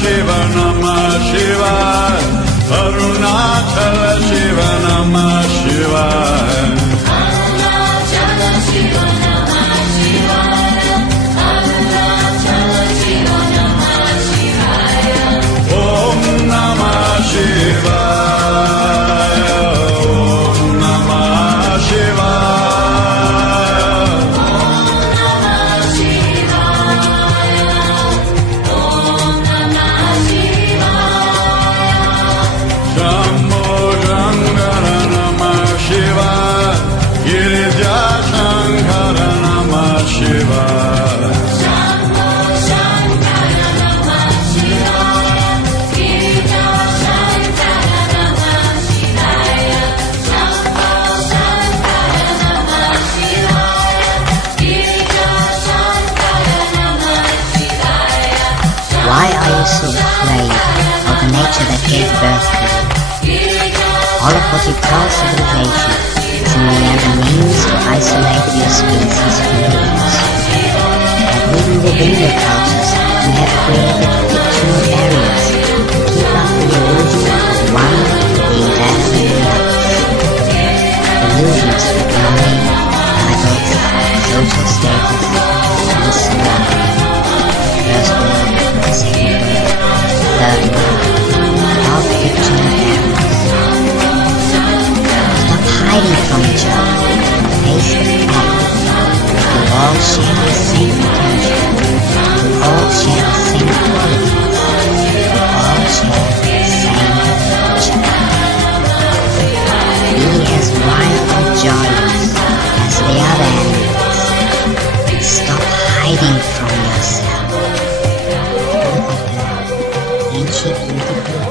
Shiva Namah Shivaya Arunachal Why are you so afraid of the nature that gave birth to you? All of what you call civilization is merely a means to isolate your species from the rest. And even within your cultures, you have created fictional barriers to keep up the illusion of one being better than the others. Illusions of money, titles, social status, and so on. First world, second world, third world, all fictional barriers. Stop hiding from each other. Face the fact. We all share the same potential. We all share the same qualities. We all share the same future. Be as wild and joyous as the other animals. Stop hiding from yourself. Look at her. Ain't she beautiful?